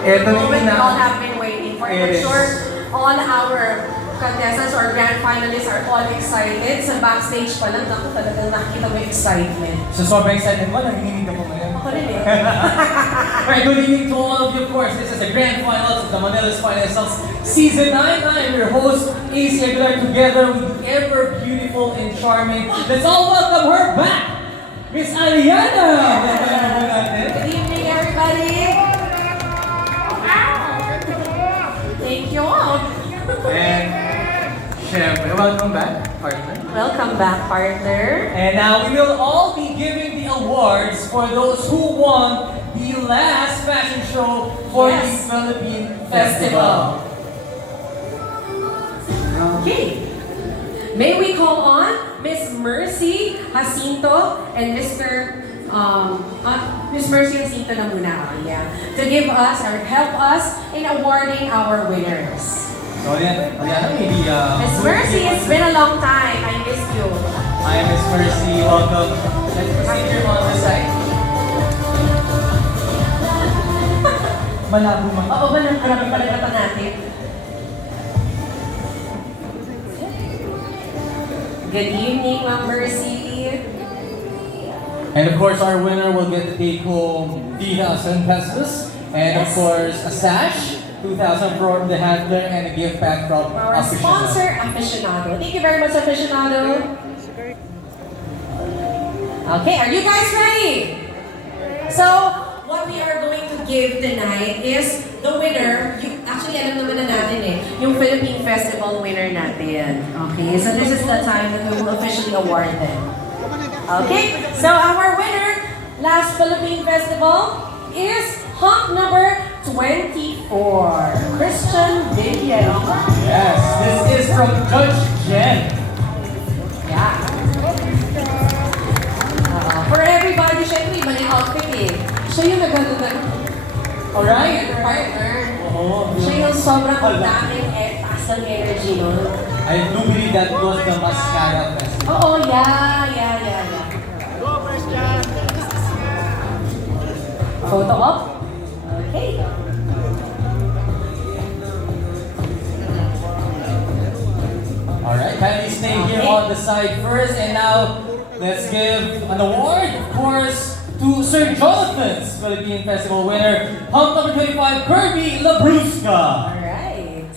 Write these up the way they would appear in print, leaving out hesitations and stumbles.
Eto na moment we yung all have been waiting for. I'm sure all our contestants or grand finalists are all excited. Sa backstage pa lang, naku, talagang nakikita mo yung excitement. So sobrang excited mo, nanginginig ka po ngayon. Ako rin eh. Alright, good evening to all of you, of course. This is the grand finals of the Manila Finest Hunk Season 9. I am your host, AC Aguilar, together with the ever beautiful and charming. Let's all welcome her back, Miss Ariana! Good evening, everybody. Thank you all. And syempre, welcome back, partner. Welcome back, partner. And now we will all be giving the awards for those who won the last fashion show for the Philippine Festival. Okay. May we call on Miss Mercy Jacinto and Miss Mercy Jacinto na muna, to give us or help us in awarding our winners. So Ariana, maybe Miss Mercy, it's been a long time. I missed you. Hi, Miss Mercy. Welcome. Let's proceed here on this side. Malabo man. Oo ba, marami talaga pa natin. Good evening, Ma'am Mercy. And of course, our winner will get to take home 3,000 pesos. And of course, a sash, 2,000 from the handler, and a gift pack from Our sponsor, Aficionado. Thank you very much, Aficionado. Okay, are you guys ready? So, what we are going to give tonight is the winner. Actually, alam naman na natin yung Philippine Festival winner natin. Okay, so this is the time that we will officially award them. Okay, so our winner last Philippine Festival is Hunk number 24, Christian Villar. Yes, this is from Judge Jen. Yeah. For everybody, syempre, iba yung outfit eh. Siya yung nagano na. Alright. Partner. Oh, Siya yung sobrang daming taas ng energy, no? I do believe that was the Mascara Festival. Oo, yeah. Go, Christian! Photo op. Okay. Alright, kindly stay here on the side first, and now let's give an award, of course, to Sir Jonathan's Philippine Festival winner, Hunk number 25, Kirby Labrusca. Alright.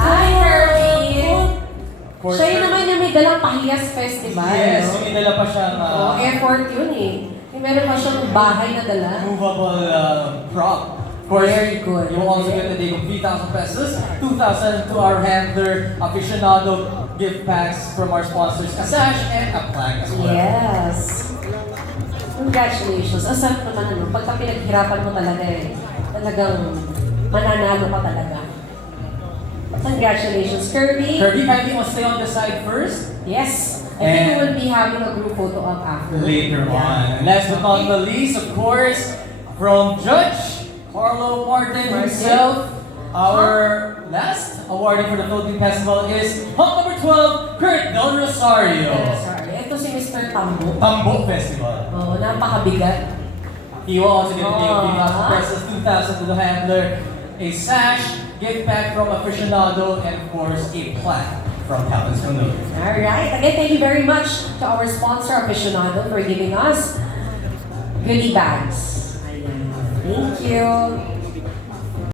Hi, Kirby! Siya yun naman yung may dalang Pahiyas Festival. Yes, no? may dala pa siyang effort yun eh. Yung meron pa siyang bahay na dala. movable prop. Of course, Very good. You will also get a day of 3,000 pesos, 2,000 to our handler, Aficionado gift packs from our sponsors, a sash and a plaque as well. Yes. Congratulations. Ang sarap naman ano, pagka pinaghirapan mo talaga eh, talagang mananalo ka talaga. Congratulations, Kirby. Kirby, kindly must stay on the side first. Yes. I think we will be having a group photo up after. Later on. And last but not the least, of course, from Judge Carlo Martin himself, our last awardee for the Philippine Festival is Hunk number 12, Kurt Del Rosario. Sorry. Ito si Mr. Tambo. Tambo Festival. Oh, napakabigat. He will also get a day of 3,000 Aww. pesos, 2,000 to the handler, a sash, gift pack from Aficionado, and of course, a plaque from Captain's Familiar. Alright. Again, thank you very much to our sponsor, Aficionado, for giving us goodie bags. Thank you.